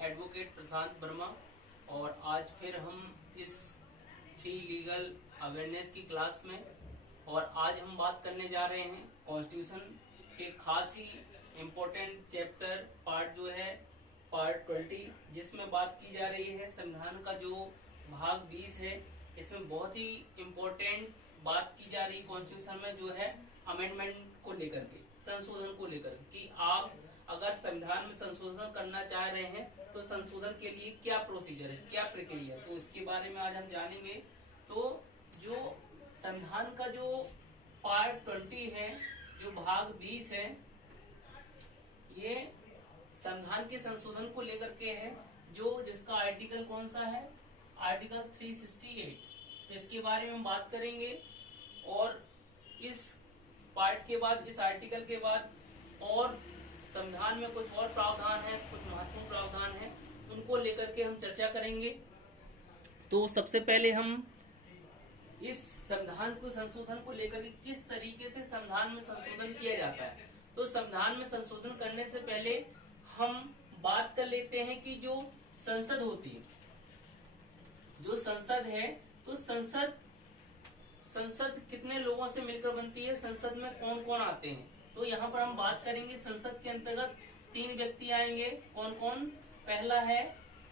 Advocate प्रशांत वर्मा और आज फिर हम इस फ्री लीगल अवेयरनेस की क्लास में और आज हम बात करने जा रहे हैं कॉन्स्टिट्यूशन के खास ही इम्पोर्टेंट चैप्टर पार्ट जो है पार्ट 20, जिसमें बात की जा रही है संविधान का जो भाग 20 है। इसमें बहुत ही इम्पोर्टेंट बात की जा रही है कॉन्स्टिट्यूशन में जो है अमेंडमेंट को लेकर के, संशोधन को लेकर कि आप अगर संविधान में संशोधन करना चाह रहे हैं तो संशोधन के लिए क्या प्रोसीजर है, क्या प्रक्रिया है, तो इसके बारे में आज हम जानेंगे। तो जो संविधान का जो पार्ट 20 है, जो भाग 20 है, ये संविधान के संशोधन को लेकर के है, जो जिसका आर्टिकल कौन सा है, आर्टिकल 368। तो इसके बारे में हम बात करेंगे और इस पार्ट के बाद, इस आर्टिकल के बाद और संविधान में कुछ और प्रावधान है, कुछ महत्वपूर्ण प्रावधान है, उनको लेकर के हम चर्चा करेंगे। तो सबसे पहले हम इस संविधान को संशोधन को लेकर के किस तरीके से संविधान में संशोधन किया जाता है, तो संविधान में संशोधन करने से पहले हम बात कर लेते हैं कि जो संसद होती है, जो संसद है, तो संसद कितने लोगों से मिलकर बनती है, संसद में कौन कौन आते हैं। तो यहाँ पर हम बात करेंगे संसद के अंतर्गत 3 व्यक्ति आएंगे। कौन कौन? पहला है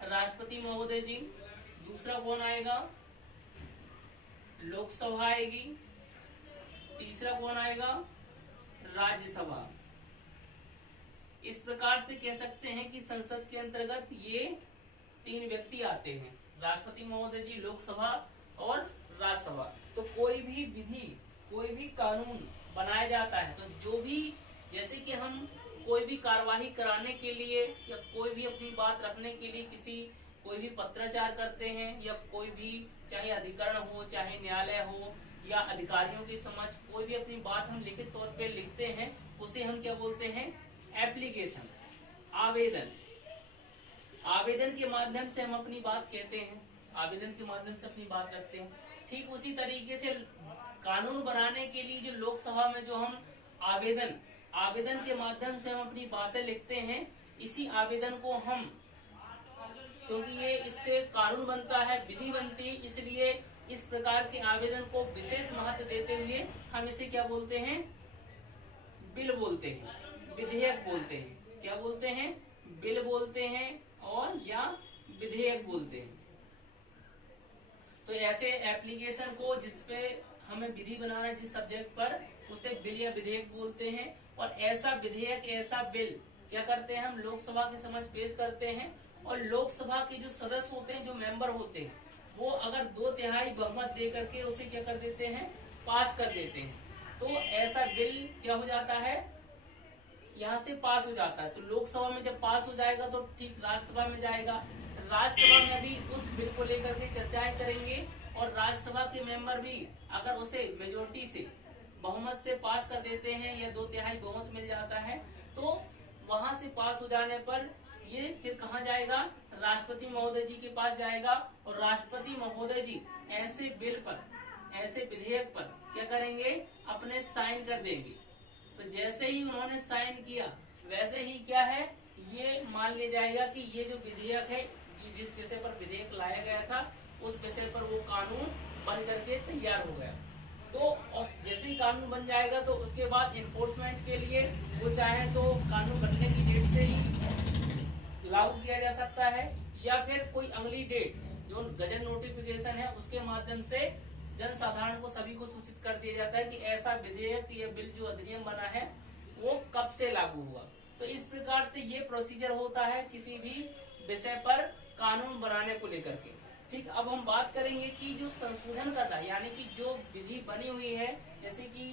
राष्ट्रपति महोदय जी, दूसरा कौन आएगा, लोकसभा आएगी, तीसरा कौन आएगा, राज्यसभा। इस प्रकार से कह सकते हैं कि संसद के अंतर्गत ये 3 व्यक्ति आते हैं, राष्ट्रपति महोदय जी, लोकसभा और राज्यसभा। तो कोई भी विधि, कोई भी कानून बनाया जाता है, तो जो भी, जैसे कि हम कोई भी कार्यवाही कराने के लिए या कोई भी अपनी बात रखने के लिए कोई भी पत्राचार करते हैं, या कोई भी चाहे अधिकरण हो, चाहे न्यायालय हो, या अधिकारियों के समक्ष कोई भी अपनी बात हम लिखित तौर पे लिखते हैं, उसे हम क्या बोलते हैं, एप्लीकेशन, आवेदन। आवेदन के माध्यम से हम अपनी बात कहते हैं, आवेदन के माध्यम से अपनी बात रखते हैं। ठीक उसी तरीके से कानून बनाने के लिए जो लोकसभा में जो हम आवेदन के माध्यम से हम अपनी बातें लिखते हैं, इसी आवेदन को हम, क्योंकि ये इससे कानून बनता है, विधि बनती है, इसलिए इस प्रकार के आवेदन को विशेष महत्व देते हुए हम इसे क्या बोलते हैं, बिल बोलते हैं, विधेयक बोलते हैं। क्या बोलते हैं? बिल बोलते हैं और या विधेयक बोलते हैं। तो ऐसे एप्लीकेशन को जिसपे हमें विधि बनाना है, जिस सब्जेक्ट पर, उसे बिल या विधेयक बोलते हैं। और ऐसा विधेयक, ऐसा बिल क्या करते हैं, हम लोकसभा के समक्ष पेश करते हैं, और लोकसभा के जो सदस्य होते हैं, जो मेंबर होते हैं, वो अगर 2/3 बहुमत दे करके उसे क्या कर देते हैं, पास कर देते हैं। तो ऐसा बिल क्या हो जाता है, यहाँ से पास हो जाता है। तो लोकसभा में जब पास हो जाएगा तो ठीक राज्यसभा में जाएगा, राज्यसभा में भी उस बिल को लेकर के चर्चाएं करेंगे, और राज्यसभा के मेंबर भी अगर उसे मेजोरिटी से, बहुमत से पास कर देते हैं, या 2/3 बहुमत मिल जाता है, तो वहां से पास हो जाने पर ये फिर कहाँ जाएगा, राष्ट्रपति महोदय जी के पास जाएगा, और राष्ट्रपति महोदय जी ऐसे बिल पर, ऐसे विधेयक पर क्या करेंगे, अपने साइन कर देंगे। तो जैसे ही उन्होंने साइन किया, वैसे ही क्या है, ये मान लिया जाएगा कि ये जो विधेयक है, जिस विषय पर विधेयक लाया गया था, उस विषय पर वो कानून बन करके तैयार हो गया। तो और जैसे ही कानून बन जाएगा तो उसके बाद इन्फोर्समेंट के लिए वो चाहे तो कानून बनने की डेट से ही लागू किया जा सकता है, या फिर कोई अगली डेट जो गजट नोटिफिकेशन है उसके माध्यम से जनसाधारण को, सभी को सूचित कर दिया जाता है कि ऐसा विधेयक या बिल जो अधिनियम बना है वो कब से लागू हुआ। तो इस प्रकार से ये प्रोसीजर होता है किसी भी विषय पर कानून बनाने को लेकर के। ठीक, अब हम बात करेंगे कि जो संशोधन करना, यानी कि जो विधि बनी हुई है, जैसे कि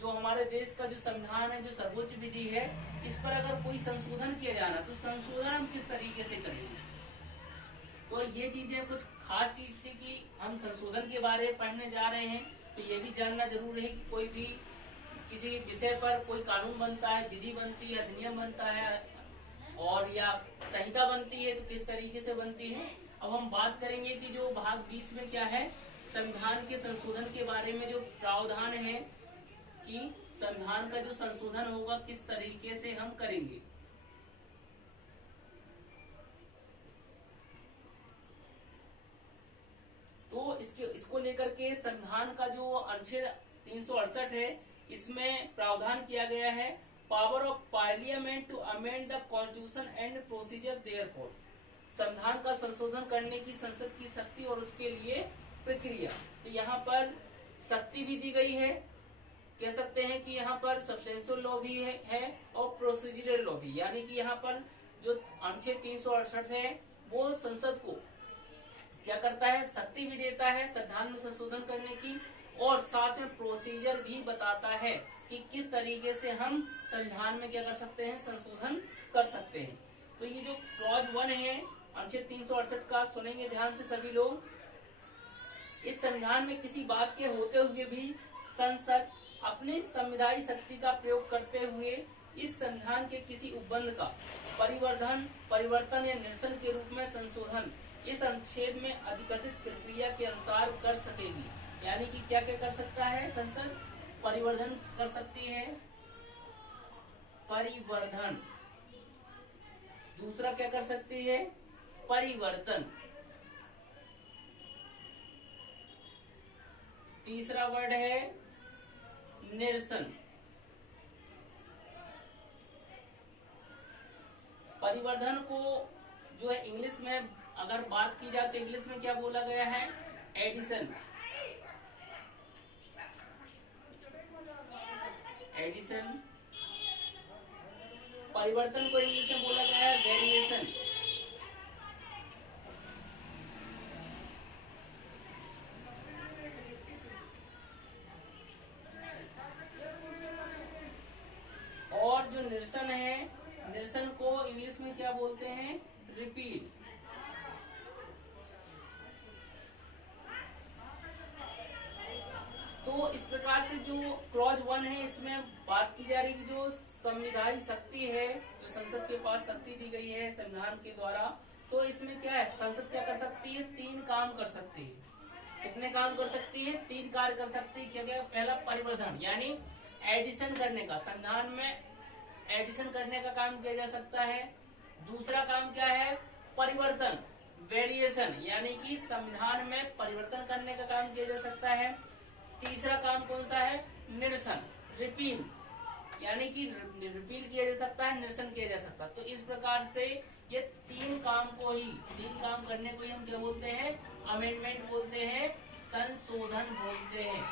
जो हमारे देश का जो संविधान है, जो सर्वोच्च विधि है, इस पर अगर कोई संशोधन किया जाना, तो संशोधन हम किस तरीके से करेंगे। तो ये चीजें कुछ खास चीज थी कि हम संशोधन के बारे में पढ़ने जा रहे हैं, तो ये भी जानना जरूरी है कि कोई भी किसी विषय पर कोई कानून बनता है, विधि बनती है, अधिनियम बनता है, और या संहिता बनती है, तो किस तरीके से बनती है। अब हम बात करेंगे कि जो भाग 20 में क्या है, संविधान के संशोधन के बारे में जो प्रावधान है कि संविधान का जो संशोधन होगा किस तरीके से हम करेंगे। इसको लेकर के संविधान का जो अनुच्छेद 368 है, इसमें प्रावधान किया गया है, power of parliament to amend the constitution and procedure therefor. संविधान का संशोधन करने की संसद की शक्ति और उसके लिए प्रक्रिया। तो यहाँ पर शक्ति भी दी गई है, कह सकते हैं कि यहाँ पर सब्सटेंशियल लॉ भी है और प्रोसीजरल लॉ भी, यानी कि यहाँ पर जो अनुच्छेद 368 है वो संसद को क्या करता है, शक्ति भी देता है संविधान में संशोधन करने की, और साथ में प्रोसीजर भी बताता है कि किस तरीके से हम संविधान में क्या कर सकते हैं, संशोधन कर सकते हैं। तो ये जो क्लॉज 1 है अनुच्छेद 368 का, सुनेंगे ध्यान से सभी लोग। इस संविधान में किसी बात के होते हुए भी संसद अपनी संविधायी शक्ति का प्रयोग करते हुए इस संविधान के किसी उपबंध का परिवर्तन या निरसन के रूप में संशोधन इस अनुच्छेद में अधिकथित प्रक्रिया के अनुसार कर सकेगी। यानी कि क्या क्या कर सकता है, संसद परिवर्धन कर सकती है, परिवर्धन। दूसरा क्या कर सकती है, परिवर्तन। तीसरा वर्ड है निरसन। परिवर्धन को जो है इंग्लिश में अगर बात की जाए तो इंग्लिश में क्या बोला गया है, एडिशन। एडिशन। परिवर्तन को इंग्लिश में बोला गया है वेरिएशन। और जो निरसन है, निरसन को इंग्लिश में क्या बोलते हैं, रिपील। तो इस प्रकार से जो क्लॉज 1 है इसमें बात की जा रही है जो संविधायी शक्ति है, जो संसद के पास शक्ति दी गई है संविधान के द्वारा, तो इसमें क्या है, संसद क्या कर सकती है, 3 काम कर सकती है। कितने काम कर सकती है, 3 कार्य कर सकती है। क्या क्या, पहला परिवर्धन यानी एडिशन करने का, संविधान में एडिशन करने का काम किया जा सकता है। दूसरा काम क्या है, परिवर्तन, वेरिएशन, यानी कि संविधान में परिवर्तन करने का काम किया जा सकता है। तीसरा काम कौन सा है, निरसन, रिपील, यानी कि रिपील किया जा सकता है, निरसन किया जा सकता है। तो इस प्रकार से ये 3 काम करने को ही हम क्या बोलते हैं, अमेंडमेंट बोलते हैं, संशोधन बोलते हैं।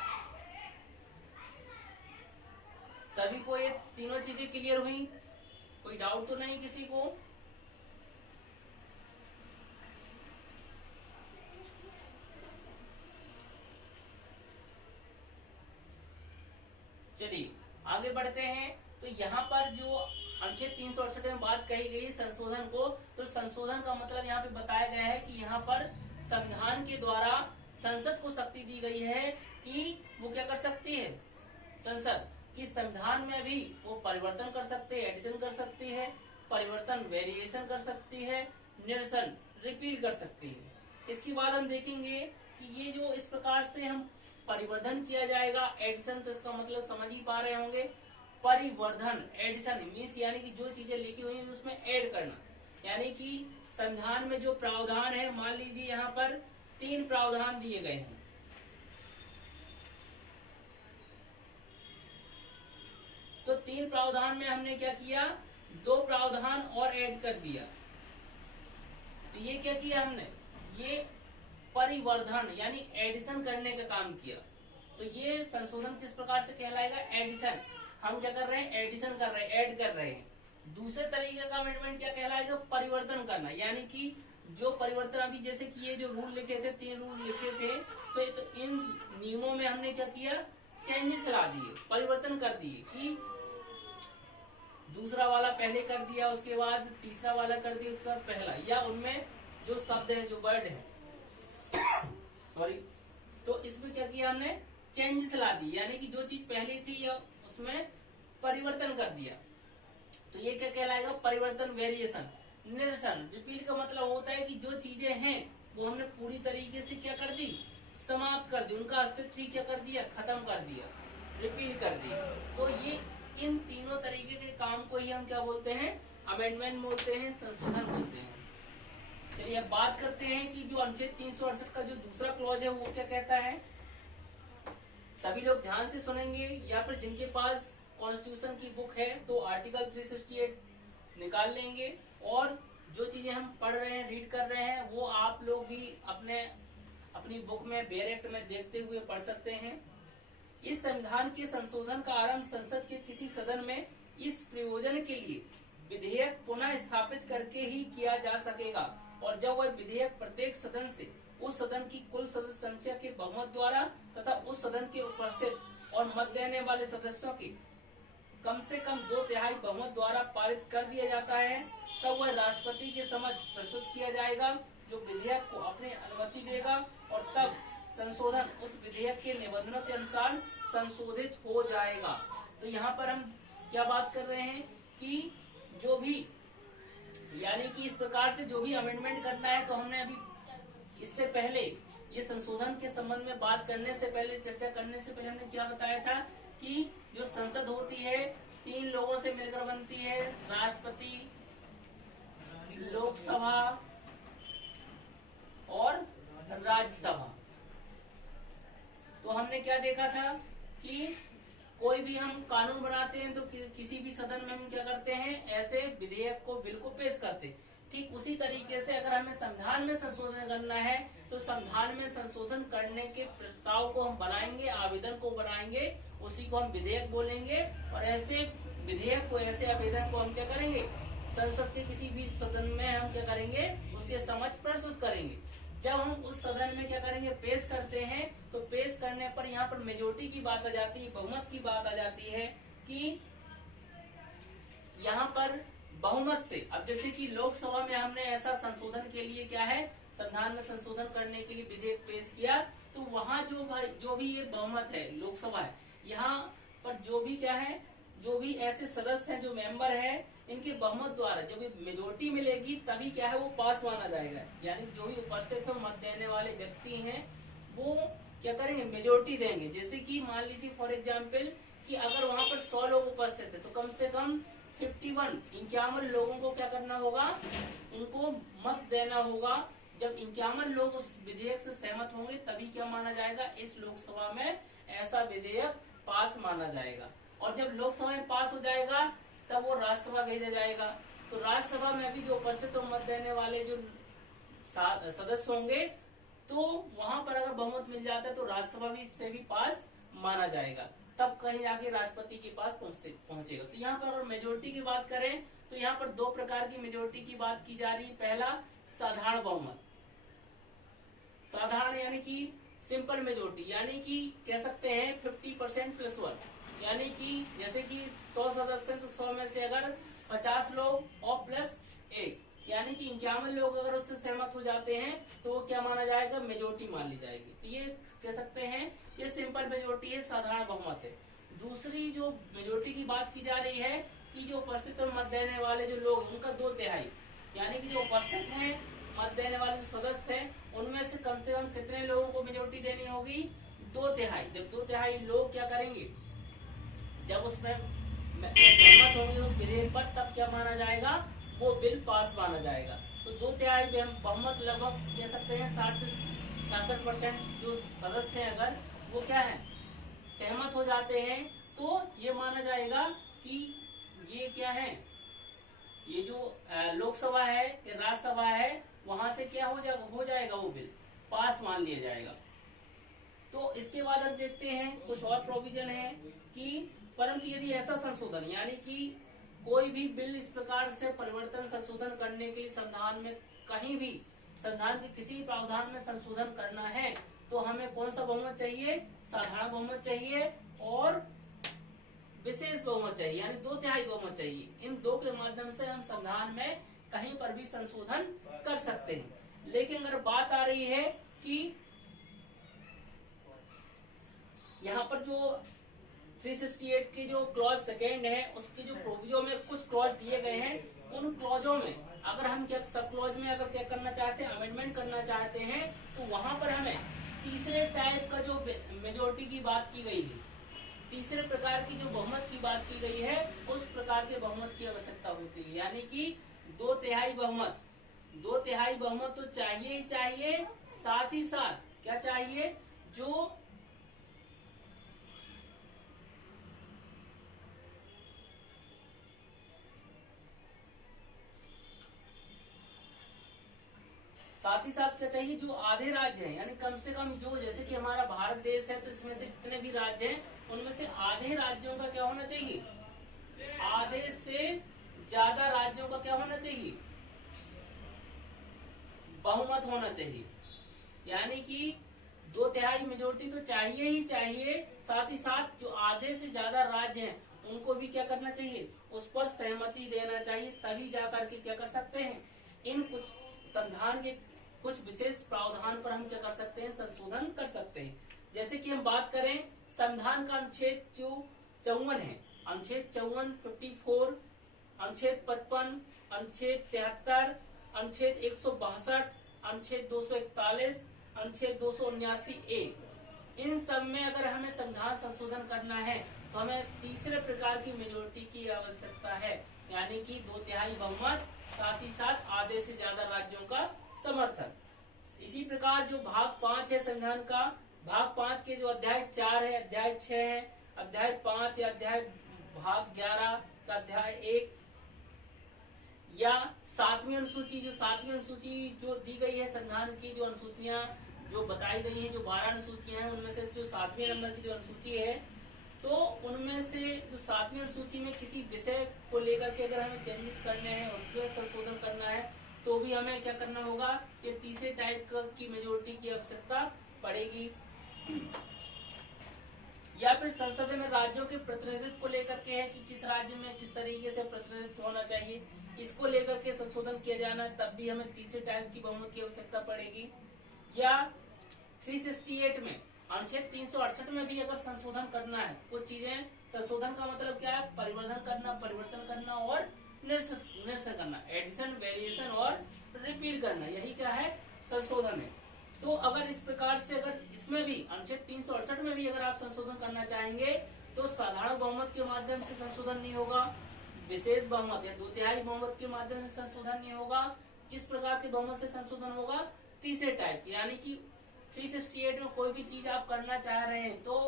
सभी को ये तीनों चीजें क्लियर हुई, कोई डाउट तो नहीं किसी को? चलिए आगे बढ़ते हैं। तो यहाँ पर जो अनुच्छेद 368 में बात कही गई संशोधन को, तो संशोधन का मतलब यहाँ पे बताया गया है कि यहाँ पर संविधान के द्वारा संसद को शक्ति दी गई है कि वो क्या कर सकती है, संसद की संविधान में भी वो परिवर्तन कर सकते हैं, एडिशन कर सकती है, परिवर्तन वेरिएशन कर सकती है, निरसन रिपील कर सकती है। इसके बाद हम देखेंगे कि ये जो इस प्रकार से हम परिवर्धन किया जाएगा, एडिशन, तो इसका मतलब समझ ही पा रहे होंगे। परिवर्धन, एडिशन मीन्स यानी कि जो चीजें लिखी हुई है उसमें ऐड करना, यानी कि संविधान में जो प्रावधान है, मान लीजिए यहाँ पर 3 प्रावधान दिए गए हैं, तो 3 प्रावधान में हमने क्या किया, 2 प्रावधान और ऐड कर दिया। तो ये क्या किया हमने, ये परिवर्धन यानी एडिशन करने का काम किया। तो ये संशोधन किस प्रकार से कहलाएगा, एडिशन। हम क्या कर रहे हैं, एडिशन कर रहे हैं, ऐड कर रहे हैं। दूसरे तरीके का अमेंडमेंट क्या कहलाएगा, परिवर्तन करना, यानी कि जो परिवर्तन अभी जैसे कि ये जो रूल लिखे थे, 3 रूल लिखे थे, तो इन नियमों में हमने क्या किया, चेंजेस ला दिए, परिवर्तन कर दिए कि दूसरा वाला पहले कर दिया, उसके बाद तीसरा वाला कर दिया, उसके बाद पहला, या उनमें जो शब्द है, जो वर्ड है सॉरी, तो इसमें क्या किया हमने, चेंजेस ला दी, यानी कि जो चीज पहले थी या उसमें परिवर्तन कर दिया। तो ये क्या कहलाएगा, परिवर्तन, वेरिएशन। निरसन, रिपील का मतलब होता है कि जो चीजें हैं वो हमने पूरी तरीके से क्या कर दी, समाप्त कर दी, उनका अस्तित्व क्या कर दिया, खत्म कर दिया, रिपील कर दिया। तो ये इन तीनों तरीके के काम को ही हम क्या बोलते हैं, अमेंडमेंट बोलते हैं, संशोधन बोलते हैं। चलिए अब बात करते हैं कि जो अनुच्छेद 368 का जो दूसरा क्लॉज है वो क्या कहता है। सभी लोग ध्यान से सुनेंगे। यहाँ पर जिनके पास कॉन्स्टिट्यूशन की बुक है तो आर्टिकल 368 निकाल लेंगे, और जो चीजें हम पढ़ रहे हैं, रीड कर रहे हैं, वो आप लोग भी अपनी बुक में बेयर एक्ट में देखते हुए पढ़ सकते हैं। इस संविधान के संशोधन का आरंभ संसद के किसी सदन में इस प्रयोजन के लिए विधेयक पुनः स्थापित करके ही किया जा सकेगा, और जब वह विधेयक प्रत्येक सदन से उस सदन की कुल सदस्य संख्या के बहुमत द्वारा तथा उस सदन के उपस्थित और मत देने वाले सदस्यों के कम से कम 2/3 बहुमत द्वारा पारित कर दिया जाता है, तब वह राष्ट्रपति के समक्ष प्रस्तुत किया जाएगा, जो विधेयक को अपनी अनुमति देगा, और तब संशोधन उस विधेयक के निबंधनों के अनुसार संशोधित हो जाएगा। तो यहाँ पर हम क्या बात कर रहे हैं कि जो भी, यानी कि इस प्रकार से जो भी अमेंडमेंट करना है, तो हमने अभी इससे पहले ये संशोधन के संबंध में बात करने से पहले, चर्चा करने से पहले हमने क्या बताया था कि जो संसद होती है 3 लोगों से मिलकर बनती है, राष्ट्रपति, लोकसभा और राज्यसभा। तो हमने क्या देखा था कि कोई भी हम कानून बनाते हैं तो किसी भी सदन में हम क्या करते हैं, ऐसे विधेयक को, बिल को पेश करते हैं। ठीक उसी तरीके से अगर हमें संविधान में संशोधन करना है तो संविधान में संशोधन करने के प्रस्ताव को हम बनाएंगे, आवेदन को बनाएंगे, उसी को हम विधेयक बोलेंगे, और ऐसे विधेयक को, ऐसे आवेदन को हम क्या करेंगे, संसद के किसी भी सदन में हम क्या करेंगे, उसके समक्ष प्रस्तुत करेंगे। जब हम उस सदन में क्या करेंगे, पेश करते हैं, तो पेश करने पर यहाँ पर मेजोरिटी की बात आ जाती है, बहुमत की बात आ जाती है कि यहाँ पर बहुमत से, अब जैसे कि लोकसभा में हमने ऐसा संशोधन के लिए क्या है, संविधान में संशोधन करने के लिए विधेयक पेश किया, तो वहाँ जो भी ये बहुमत है, लोकसभा है, यहाँ पर जो भी क्या है, जो भी ऐसे सदस्य हैं, जो मेंबर है, इनके बहुमत द्वारा जब मेजोरिटी मिलेगी तभी क्या है, वो पास माना जाएगा। यानी जो भी उपस्थित है, मत देने वाले व्यक्ति हैं, वो क्या करेंगे, मेजोरिटी देंगे। जैसे कि मान लीजिए फॉर एग्जाम्पल कि अगर वहाँ पर 100 लोग उपस्थित है, तो कम से कम 51 लोगों को क्या करना होगा, उनको मत देना होगा। जब 51 लोग उस विधेयक से सहमत होंगे तभी क्या माना जाएगा, इस लोकसभा में ऐसा विधेयक पास माना जाएगा। और जब लोकसभा में पास हो जाएगा तब वो राज्यसभा भेजा जाएगा। तो राज्यसभा में भी जो उपस्थित और मत देने वाले जो सदस्य होंगे, तो वहां पर अगर बहुमत मिल जाता है तो राज्यसभा से भी पास माना जाएगा, तब कहीं जाके राष्ट्रपति के पास पहुंचेगा। तो यहाँ पर अगर मेजोरिटी की बात करें तो यहाँ पर 2 प्रकार की मेजोरिटी की बात की जा रही है। पहला साधारण बहुमत, साधारण यानी कि सिंपल मेजोरिटी, यानी कि कह सकते हैं 50% + 1, यानी कि जैसे कि 100 सदस्य तो 100 में से अगर 50 लोग और +1, यानी कि 51 लोग अगर उससे सहमत हो जाते हैं तो वो क्या माना जाएगा, मेजोरिटी मान ली जाएगी। तो ये कह सकते हैं ये सिंपल मेजोरिटी है, साधारण बहुमत है। दूसरी जो मेजोरिटी की बात की जा रही है कि जो उपस्थित और मत देने वाले जो लोग, उनका 2/3, यानी कि जो उपस्थित हैं, मत देने वाले जो सदस्य हैं, उनमें से कम कितने लोगों को मेजोरिटी देनी होगी, 2/3। जब 2/3 लोग क्या करेंगे, जब उसमें सहमत होंगे उस विधेयक पर, तब क्या माना जाएगा, वो बिल पास माना जाएगा। तो 2/3 बहुमत लगभग कह सकते हैं 60 से 66% जो सदस्य हैं, अगर वो क्या है, सहमत हो जाते हैं, तो ये माना जाएगा कि ये क्या है, ये जो लोकसभा है या राज्यसभा है, वहां से क्या हो जाएगा, वो बिल पास मान लिया जाएगा। तो इसके बाद अब देखते हैं कुछ और प्रोविजन है कि परंतु यदि ऐसा संशोधन, यानी कि कोई भी बिल इस प्रकार से परिवर्तन, संशोधन करने के लिए संविधान में कहीं भी, संविधान के किसी भी प्रावधान में संशोधन करना है, तो हमें कौन सा बहुमत चाहिए, साधारण बहुमत चाहिए और विशेष बहुमत चाहिए, यानी 2/3 बहुमत चाहिए। इन 2 के माध्यम से हम संविधान में कहीं पर भी संशोधन कर सकते हैं। लेकिन अगर बात आ रही है कि यहाँ पर जो 368 की जो क्लॉज सेकेंड है, उसके जो प्रोविजो में कुछ क्लॉज दिए गए हैं, उन क्लॉजों में अगर हम क्या सब क्लॉज में अगर क्या करना चाहते हैं, अमेंडमेंट करना चाहते हैं, तो वहां पर हमें तीसरे टाइप का जो मेजोरिटी की बात की गई है, तीसरे प्रकार की जो बहुमत की बात की गई है, उस प्रकार के बहुमत की आवश्यकता होती है। यानी कि 2/3 बहुमत 2/3 बहुमत तो चाहिए ही चाहिए, साथ ही साथ क्या चाहिए, जो साथ ही साथ क्या चाहिए, जो आधे राज्य हैं, यानी कम से कम जो, जैसे कि हमारा भारत देश है तो इसमें से जितने भी राज्य हैं उनमें से आधे राज्यों का क्या होना चाहिए, आधे से ज्यादा राज्यों का क्या होना चाहिए, बहुमत होना चाहिए। यानी कि 2/3 मेजोरिटी तो चाहिए ही चाहिए, साथ ही साथ जो आधे से ज्यादा राज्य हैं उनको भी क्या करना चाहिए, उस पर सहमति देना चाहिए, तभी जाकर के क्या कर सकते हैं, इन कुछ संविधान के कुछ विशेष प्रावधान पर हम क्या कर सकते हैं, संशोधन कर सकते हैं। जैसे कि हम बात करें संविधान का अनुच्छेद जो 54 है, अनुच्छेद 54, 54, अनुच्छेद 55, अनुच्छेद 73, अनुच्छेद 162, अनुच्छेद 241, अनुच्छेद 279 ए, इन सब में अगर हमें संविधान संशोधन करना है तो हमें तीसरे प्रकार की मेजोरिटी की आवश्यकता है, यानी कि 2/3 बहुमत, साथ ही साथ आधे से ज्यादा राज्यों का समर्थन। इसी प्रकार जो भाग 5 है संविधान का, भाग 5 के जो अध्याय 4 है, अध्याय 6 है, अध्याय 5 या अध्याय भाग 11 का अध्याय 1 या 7वीं अनुसूची, जो 7वीं अनुसूची जो दी गई है संविधान की, जो अनुसूचियां जो बताई गई हैं, जो 12 अनुसूचियां हैं उनमें से जो 7वीं नंबर की जो अनुसूची है, तो उनमें से जो 7वीं अनुसूची में किसी विषय को लेकर के अगर हमें चेंजेस करने हैं, उसमें संशोधन करना है, तो भी हमें क्या करना होगा, ये तीसरे टाइप की मेजोरिटी की आवश्यकता पड़ेगी। या फिर संसद में राज्यों के प्रतिनिधित्व को लेकर के है कि किस राज्य में किस तरीके से प्रतिनिधित्व होना चाहिए, इसको लेकर के संशोधन किया जाना है, तब भी हमें तीसरे टाइप की बहुमत की आवश्यकता पड़ेगी। या 368 में, अनुच्छेद 368 में भी अगर संशोधन करना है, कुछ चीजें, संशोधन का मतलब क्या है, परिवर्धन करना, परिवर्तन करना और निरसन करना, एडिशन, वेरिएशन और रिपील करना, यही क्या है, संशोधन है। तो अगर इस प्रकार से, अगर इसमें भी अनुच्छेद 368 में भी अगर आप संशोधन करना चाहेंगे तो साधारण बहुमत के माध्यम से संशोधन नहीं होगा, विशेष बहुमत या 2/3 बहुमत के माध्यम से संशोधन नहीं होगा। किस प्रकार के बहुमत से संशोधन होगा, तीसरे टाइप, यानी कि 368 में कोई भी चीज आप करना चाह रहे हैं तो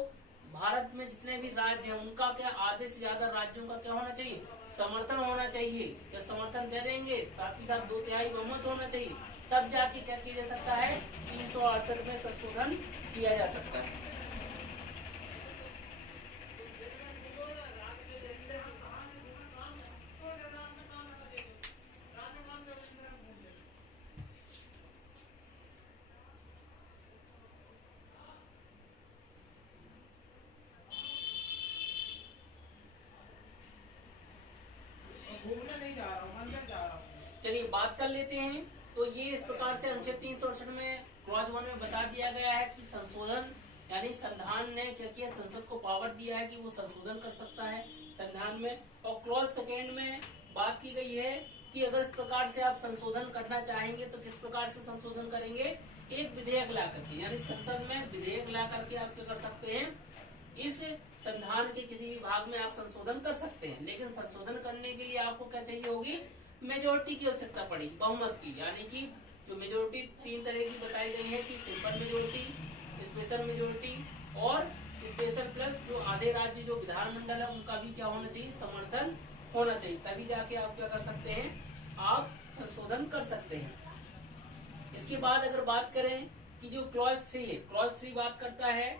भारत में जितने भी राज्य हैं उनका क्या, आधे से ज्यादा राज्यों का क्या होना चाहिए, समर्थन होना चाहिए, या समर्थन दे देंगे, साथ ही साथ 2/3 बहुमत होना चाहिए, तब जाके क्या किया जा सकता है, 368 में संशोधन किया जा सकता है। चलिए बात कर लेते हैं। तो ये इस प्रकार से अनुच्छेद 368 में क्लॉज 1 में बता दिया गया है कि संशोधन, यानी संविधान ने क्या किया, संसद को पावर दिया है कि वो संशोधन कर सकता है संविधान में। और क्लॉज 2 में बात की गई है कि अगर इस प्रकार से आप संशोधन करना चाहेंगे तो किस प्रकार से संशोधन करेंगे, एक विधेयक ला करके, यानी संसद में विधेयक ला करके आप क्या कर सकते हैं, इस संविधान के किसी भी भाग में आप संशोधन कर सकते हैं। लेकिन संशोधन करने के लिए आपको क्या चाहिए होगी, मेजोरिटी की आवश्यकता पड़ेगी, बहुमत की। यानी कि जो मेजोरिटी 3 तरह की बताई गई है कि सिंपल मेजोरिटी, स्पेशल मेजोरिटी और स्पेशल प्लस जो आधे राज्य जो विधानमंडल है उनका भी क्या होना चाहिए, समर्थन होना चाहिए, तभी जाके आप क्या कर सकते हैं, आप संशोधन कर सकते हैं। इसके बाद अगर बात करें कि जो क्लॉज 3 है, क्लॉज 3 बात करता है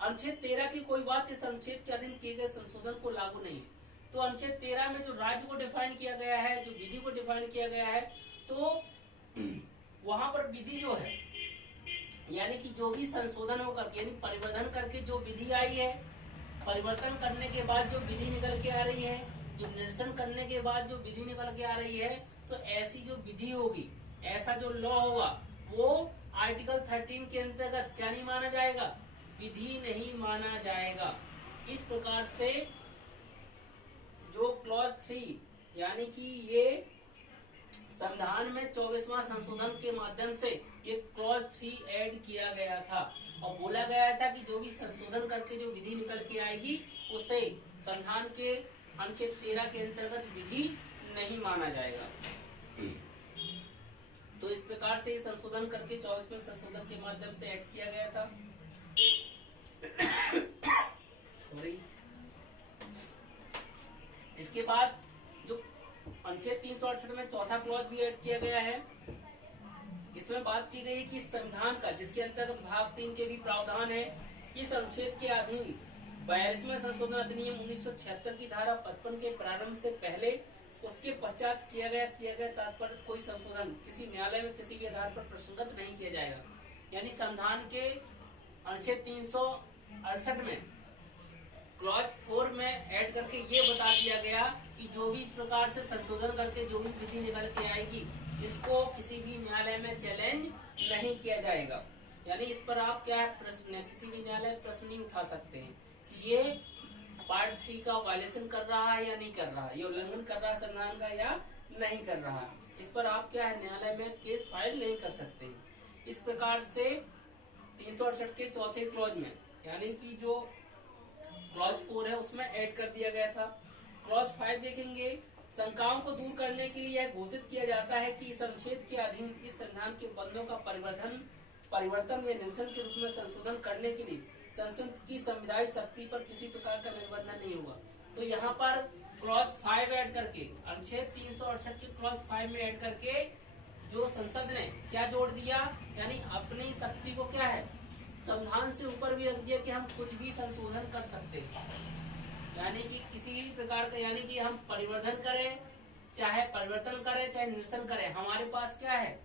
अनुच्छेद 13 की कोई बात इस अनुच्छेद के अधीन किए गए संशोधन को लागू नहीं है। तो अनुच्छेद 13 में जो राज्य को डिफाइन किया गया है, जो विधि को डिफाइन किया गया है, तो वहां पर विधि जो है, यानी कि जो भी संशोधन होकर, यानी परिवर्तन करके जो विधि आई है, परिवर्तन करने के बाद जो विधि निकल के आ रही है, जो निरसन करने के बाद जो विधि निकल के आ रही है, तो ऐसी जो विधि होगी, ऐसा जो लॉ होगा, वो आर्टिकल 13 के अंतर्गत क्या नहीं माना जाएगा, विधि नहीं माना जाएगा। इस प्रकार से जो क्लॉज 3, यानी कि ये संविधान में 24वां संशोधन के माध्यम से ये क्लॉज 3 ऐड किया गया था और बोला गया था कि जो भी संशोधन करके जो विधि निकल के आएगी उसे संविधान के अनुच्छेद 13 के अंतर्गत विधि नहीं माना जाएगा। तो इस प्रकार से संशोधन करके 24वें संशोधन के माध्यम से ऐड किया गया था। इसके बाद जो अनुच्छेद 368 में चौथा क्लॉज भी ऐड किया गया है। इसमें बात की गई है कि संविधान का, जिसके अंतर्गत भाग 3 के भी प्रावधान है, इस अनुच्छेद के अधीन 42वें संशोधन अधिनियम 1976 की धारा 55 के प्रारंभ से पहले, उसके पश्चात किया गया तात्पर्य कोई संशोधन किसी न्यायालय में किसी भी आधार पर प्रसंगत नहीं किया जाएगा। यानी संविधान के अनुच्छेद 368 में क्लॉज 4 में ऐड करके ये बता दिया गया कि जो भी इस प्रकार से संशोधन करके जो भी विधि निकल के आएगी, इसको किसी भी न्यायालय में चैलेंज नहीं किया जाएगा। यानी इस पर आप क्या प्रश्न, किसी भी न्यायालय प्रश्न नहीं उठा सकते हैं कि ये पार्ट 3 का वायलेशन कर रहा है या नहीं कर रहा है, ये उल्लंघन कर रहा है संविधान का या नहीं कर रहा है। इस पर आप क्या है न्यायालय में केस फाइल नहीं कर सकते। इस प्रकार से 368 के चौथे क्लॉज में, यानी कि जो क्लॉज 4 है उसमें ऐड कर दिया गया था। क्लॉज 5 देखेंगे, शंकाओं को दूर करने के लिए यह घोषित किया जाता है कि इस अनुच्छेद के अधीन इस संविधान के बंदों का परिवर्तन या निरसन के रूप में संशोधन करने के लिए संसद की संविधायक शक्ति पर किसी प्रकार का निर्बंधन नहीं होगा। तो यहाँ पर क्लॉज 5 ऐड करके, अनुच्छेद 368 के क्लॉज 5 में ऐड करके जो संसद ने क्या जोड़ दिया, यानी अपनी शक्ति को क्या है संविधान से ऊपर भी रख दिया कि हम कुछ भी संशोधन कर सकते हैं। यानी कि किसी भी प्रकार का, यानी कि हम परिवर्तन करें, चाहे परिवर्तन करें चाहे निरसन करें, हमारे पास क्या है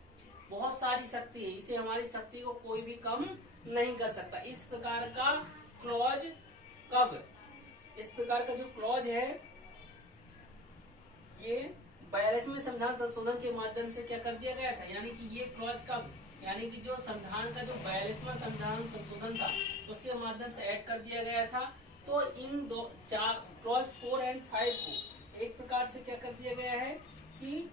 बहुत सारी शक्ति है, इसे हमारी शक्ति को कोई भी कम नहीं कर सकता। इस प्रकार का क्लॉज कब, इस प्रकार का जो क्लॉज है ये 42वें संविधान संशोधन के माध्यम से क्या कर दिया गया था। यानी कि ये क्लॉज कब, यानी कि जो संविधान का जो 42वां संविधान संशोधन था उसके माध्यम से ऐड कर दिया गया था। तो इन दो क्लॉज 4 और 5 को एक प्रकार से क्या कर दिया गया है कि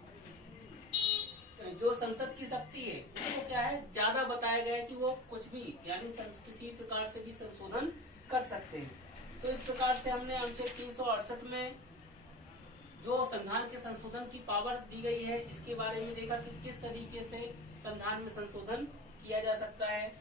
जो संसद की शक्ति है उसको क्या है ज्यादा बताया गया है कि वो कुछ भी, यानी किसी प्रकार से भी संशोधन कर सकते हैं। तो इस प्रकार से हमने अनुच्छेद 368 में जो संविधान के संशोधन की पावर दी गई है इसके बारे में देखा कि किस तरीके से संविधान में संशोधन किया जा सकता है।